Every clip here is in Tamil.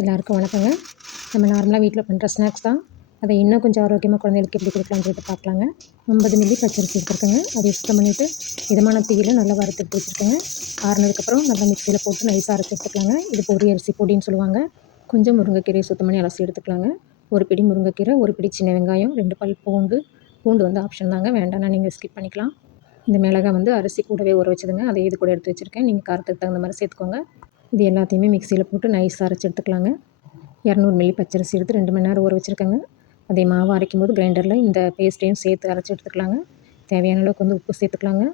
எல்லாருக்கும் வணக்கங்க. நம்ம நார்மலாக வீட்டில் பண்ணுற ஸ்நாக்ஸ் தான். அதை இன்னும் கொஞ்சம் ஆரோக்கியமாக குழந்தைகளுக்கு எப்படி கொடுக்கலான்னு சொல்லிட்டு பார்க்கலாங்க. 50 மில்லி பச்சரிசி எடுத்துருக்கேங்க. அதை சுத்தம் பண்ணிவிட்டு மிதமான தீயில் நல்லா வறுத்து எடுத்து வச்சுருக்கேங்க. ஆறுனதுக்கப்புறம் நல்லா மிக்சியில் போட்டு நைஸாக அரைச்சி எடுத்துக்கலாங்க. இது பொரி அரிசி பொடின்னு சொல்லுவாங்க. கொஞ்சம் முருங்கைக்கீரையை சுத்தம் பண்ணி அலசி எடுத்துக்கலாங்க. ஒரு பிடி முருங்கைக்கீரை, ஒரு பிடி சின்ன வெங்காயம், 2 பல் பூண்டு. பூண்டு வந்து ஆப்ஷன் தாங்க, வேண்டாம்னா நீங்கள் ஸ்கிப் பண்ணிக்கலாம். இந்த மிளகாய் வந்து அரிசி கூடவே ஊற வச்சதுங்க. அதை இது கூட எடுத்து வச்சுருக்கேன். நீங்கள் காரத்துக்கு தகுந்த மாதிரி சேர்த்துக்கோங்க. இது எல்லாத்தையுமே மிக்சியில் போட்டு நைஸாக அரைச்சி எடுத்துக்கலாங்க. 200 மில்லி பச்சரிசி எடுத்து 2 மணி நேரம் ஊற வச்சுருக்கேங்க. அதே மாவு அரைக்கும் போது கிரைண்டரில் இந்த பேஸ்ட்டையும் சேர்த்து அரைச்சி எடுத்துக்கலாங்க. தேவையான அளவுக்கு வந்து உப்பு சேர்த்துக்கலாங்க.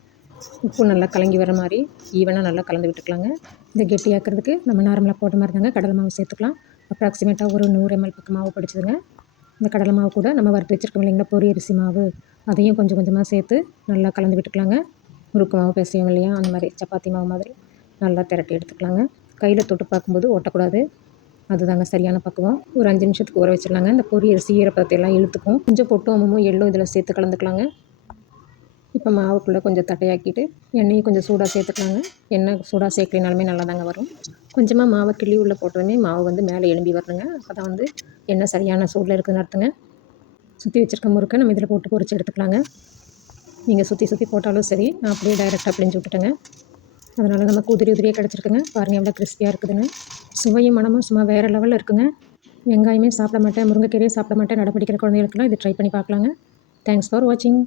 உப்பு நல்லா கலங்கி வர மாதிரி ஈவனாக நல்லா கலந்து விட்டுக்கலாங்க. இதை கெட்டியாக்கிறதுக்கு நம்ம நார்மலாக போட்ட மாதிரி தாங்க கடலை மாவு சேர்த்துக்கலாம். அப்ராக்சிமேட்டாக ஒரு 100 ml பக்கம் மாவு பிடிச்சதுங்க. இந்த கடலை மாவு கூட நம்ம வறுத்து வச்சுருக்கோம் இல்லைங்களா பொரி அரிசி மாவு, அதையும் கொஞ்சம் கொஞ்சமாக சேர்த்து நல்லா கலந்து விட்டுக்கலாங்க. முறுக்கு மாவு பிசையும் இல்லையா, அந்த மாதிரி சப்பாத்தி மாவு மாதிரி நல்லா திரட்டி எடுத்துக்கலாங்க. கையில் தொட்டு பார்க்கும்போது ஒட்டக்கூடாது, அதுதாங்க சரியான பக்குவம். ஒரு 5 நிமிஷத்துக்கு ஊற வச்சிடலாங்க. இந்த பொரி அரிசி ஈரப்பதத்தை எல்லாம் இழுத்துக்கும். கொஞ்சம் பொட்டு அம்மமும் எள்ளும் இதில் சேர்த்து கலந்துக்கலாங்க. இப்போ மாவுக்குள்ளே கொஞ்சம் தட்டையாக்கிட்டு எண்ணெயும் கொஞ்சம் சூடாக சேர்த்துக்கலாங்க. எண்ணெய் சூடாக சேர்க்கலினாலுமே நல்லா தாங்க வரும். கொஞ்சமாக மாவை கிள்ளி உள்ளே போட்டதுமே மாவு வந்து மேலே எழும்பி வரணுங்க. அப்போ தான் வந்து எண்ணெய் சரியான சூடில் இருக்குதுன்னு அர்த்தங்க. சுற்றி வச்சுருக்க முறுக்கை நம்ம இதில் போட்டு பொரிச்சு எடுத்துக்கலாங்க. நீங்கள் சுற்றி சுற்றி போட்டாலும் சரி, நான் அப்படியே டைரெக்டாக பிழிஞ்சு விட்டுட்டேங்க. அதனால் நமக்கு உதிரி உதிரியாக கிடச்சிருக்குங்க. பாருங்கள் எவ்வளோ கிறிஸ்பியாக இருக்குதுன்னு. சுவையும் மனமும் சும்மா வேறு லெவலில் இருக்குங்க. வெங்காயமே சாப்பிட மாட்டேன், முருங்கைக்கீரையே சாப்பிட மாட்டேன், நடப்பிடிக்கிற குழந்தைகளுக்கெல்லாம் இது ட்ரை பண்ணி பார்க்கலாங்க. தேங்க்ஸ் ஃபார் வாட்சிங்.